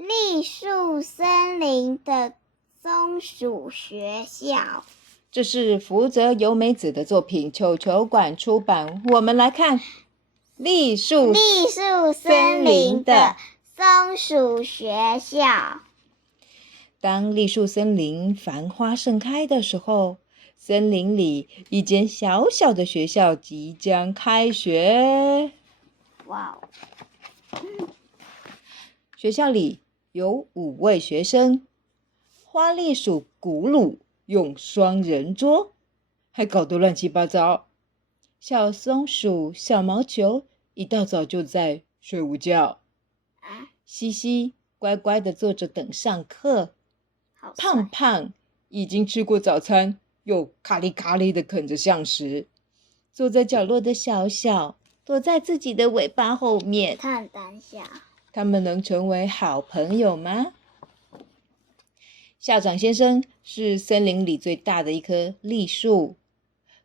栗树森林的松鼠学校。这是福泽由美子的作品，球球馆出版。我们来看栗树森林的松鼠学校。当栗树森林繁花盛开的时候，森林里一间小小的学校即将开学。哇哦！学校里有5位学生，花栗鼠古鲁用双人桌，还搞得乱七八糟。小松鼠小毛球一大早就在睡午觉，西西乖乖地坐着等上课。胖胖已经吃过早餐，又咔哩咔哩地啃着橡实。坐在角落的小小躲在自己的尾巴后面。他很胆小。他们能成为好朋友吗？校长先生是森林里最大的一棵栗树。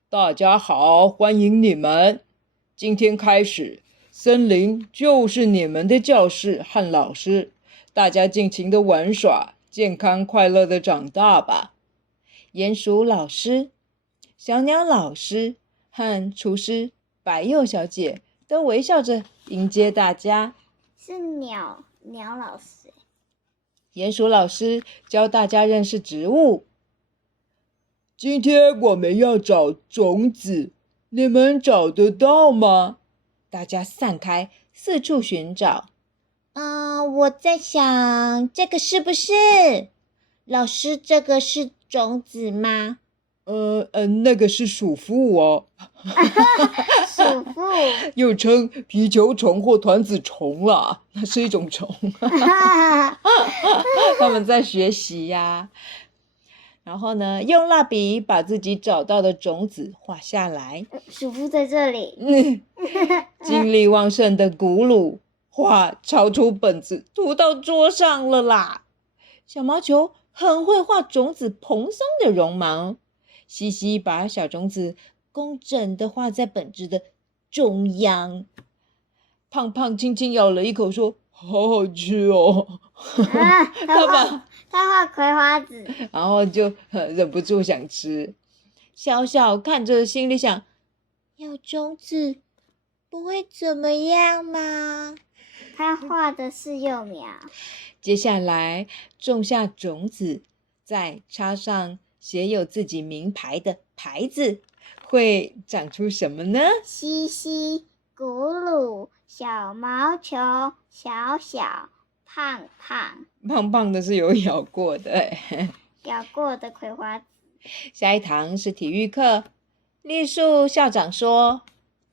大家好，欢迎你们。今天开始，森林就是你们的教室和老师。大家尽情的玩耍，健康快乐的长大吧。鼹鼠老师、小鸟老师和厨师白柚小姐都微笑着迎接大家。是鸟老师。鼹鼠老师教大家认识植物。今天我们要找种子，你们找得到吗？大家散开，四处寻找。我在想，这个是不是？老师，这个是种子吗？那个是鼠妇哦。鼠妇又称皮球虫或团子虫啦，那是一种虫。他们在学习呀。然后呢，用蜡笔把自己找到的种子画下来。鼠妇在这里。精力旺盛的古鲁画超出本子，涂到桌上了啦。小毛球很会画种子蓬松的绒毛。西西把小种子工整地画在本子的中央。胖胖轻轻咬了一口说：“好好吃哦。”他画葵花籽，然后就忍不住想吃。小小看着心里想：有种子不会怎么样吗？他画的是幼苗。接下来种下种子，再插上写有自己名牌的牌子，会长出什么呢？西西、古鲁、小毛球、小小、胖胖。胖胖的是有咬过的。咬过的葵花籽。下一堂是体育课。栗树校长说：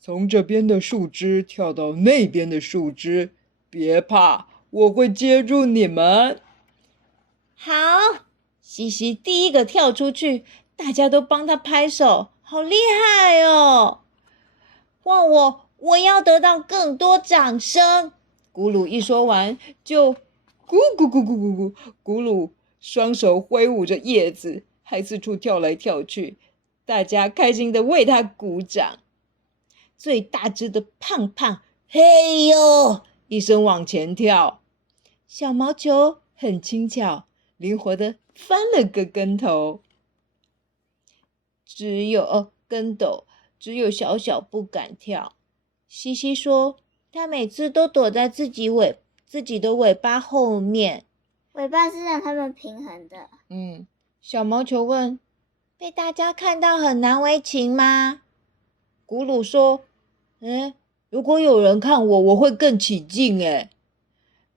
从这边的树枝跳到那边的树枝，别怕，我会接住你们。好，西西第一个跳出去，大家都帮他拍手，好厉害哦！换我要得到更多掌声。古鲁一说完，就咕咕咕咕咕咕，古鲁双手挥舞着叶子，还四处跳来跳去，大家开心地为他鼓掌。最大只的胖胖嘿呦一声往前跳，小毛球很轻巧灵活地翻了个跟头。只有小小不敢跳。西西说他每次都躲在自己的尾巴后面。尾巴是让他们平衡的。小毛球问：被大家看到很难为情吗？古鲁说：如果有人看我，我会更起劲耶。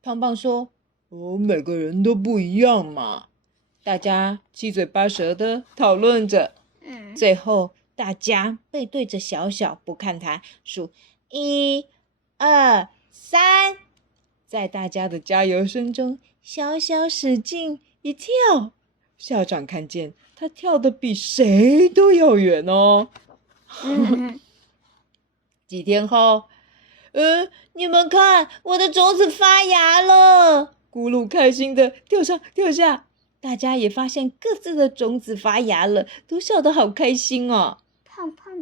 胖胖说：每个人都不一样嘛。大家七嘴八舌的讨论着。最后大家背对着小小，不看他，数1、2、3。在大家的加油声中，小小使劲一跳，校长看见他跳得比谁都要远哦。几天后，你们看，我的种子发芽了。咕噜开心的跳上跳下，大家也发现各自的种子发芽了，都笑得好开心哦。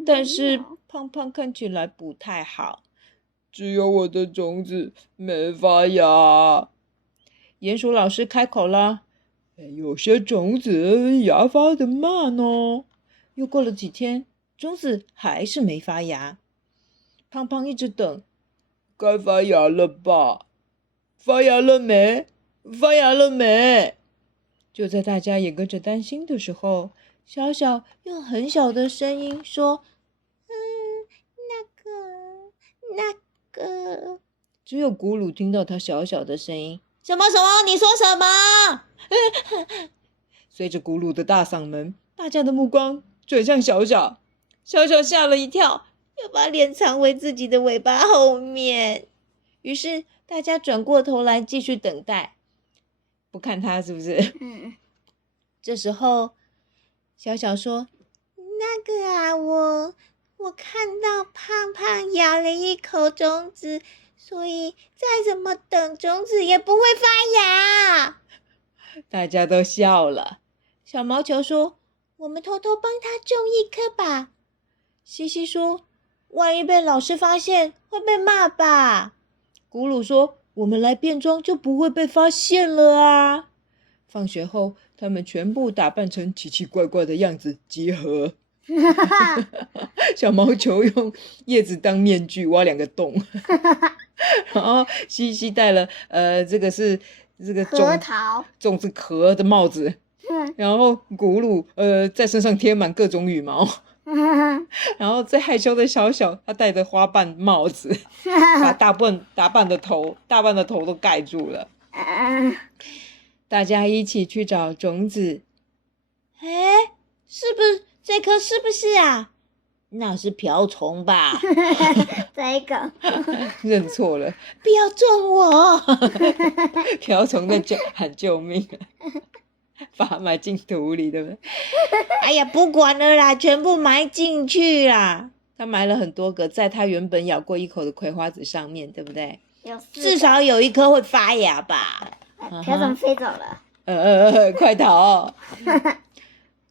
但是胖胖看起来不太好，只有我的种子没发芽。鼹鼠老师开口了：“有些种子芽发得慢哦。”又过了几天，种子还是没发芽。胖胖一直等，该发芽了吧？发芽了没？发芽了没？就在大家也跟着担心的时候，小小用很小的声音说：“那个。”只有古鲁听到他小小的声音：“什么？你说什么？”随着古鲁的大嗓门，大家的目光转向小小。小小吓了一跳，又把脸藏回自己的尾巴后面。于是大家转过头来继续等待，不看他是不是？这时候小小说：“那个啊，我看到胖胖咬了一口种子，所以再怎么等种子也不会发芽。”大家都笑了。小毛球说：“我们偷偷帮他种一颗吧。”西西说：“万一被老师发现，会被骂吧。”古鲁说：“我们来变装就不会被发现了啊。”放学后，他们全部打扮成奇奇怪怪的样子集合。小毛球用叶子当面具，挖2个洞。然后西西戴了这个是这个种子壳的帽子。然后古鲁在身上贴满各种羽毛。然后最害羞的小小，他戴着花瓣帽子，把大半的头都盖住了。大家一起去找种子。这颗是不是啊？那是瓢虫吧？这个认错了，不要种我！瓢虫在喊救命，把它埋进土里，对不对？哎呀，不管了啦，全部埋进去啦。他埋了很多个，在他原本咬过一口的葵花籽上面，对不对？至少有一颗会发芽吧？瓢虫飞走了。快逃！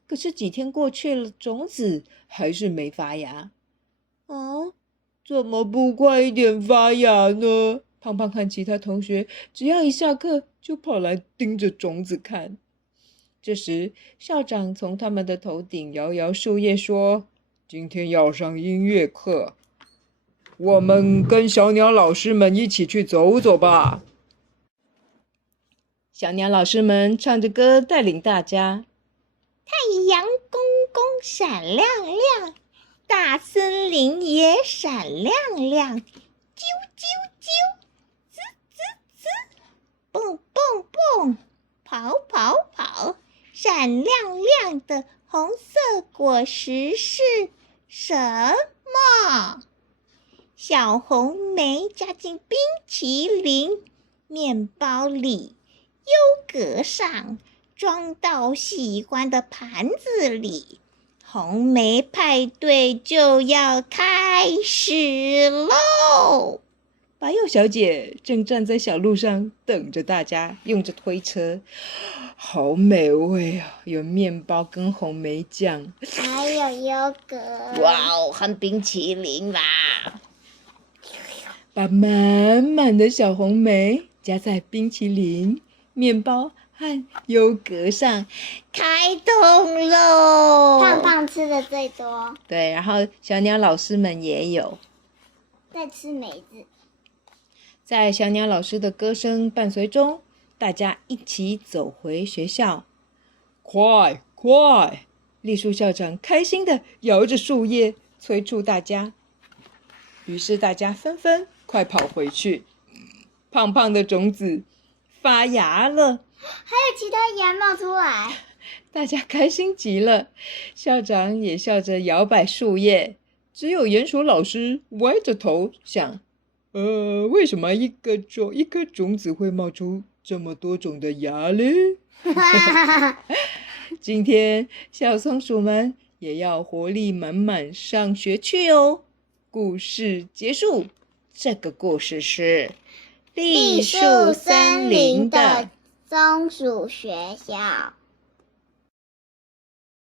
可是几天过去了，种子还是没发芽。怎么不快一点发芽呢？胖胖和其他同学只要一下课就跑来盯着种子看。这时校长从他们的头顶摇摇树叶说：“今天要上音乐课，我们跟小鸟老师们一起去走走吧。”小鸟老师们唱着歌带领大家。太阳公公闪亮亮，大森林也闪亮亮，啾啾啾，滋滋滋，蹦蹦蹦，跑跑跑，闪亮亮的红色果实是什么？小红莓加进冰淇淋，面包里，优格上，装到喜欢的盘子里，红莓派对就要开始喽！白柚小姐正站在小路上等着大家，用着推车，好美味啊！有面包跟红莓酱，还有优格，哇哦，和冰淇淋啦！把满满的小红莓加在冰淇淋、面包和优格上，开动喽！胖胖吃的最多，对，然后小鸟老师们也有在吃梅子。在小鸟老师的歌声伴随中，大家一起走回学校。快快！栗树校长开心地摇着树叶，催促大家。于是大家纷纷快跑回去。胖胖的种子发芽了，还有其他芽冒出来，大家开心极了。校长也笑着摇摆树叶，只有鼹鼠老师歪着头想：为什么一颗种子会冒出这么多种的芽嘞？今天小松鼠们也要活力满满上学去哦。故事结束。这个故事是栗树森林的松鼠学校。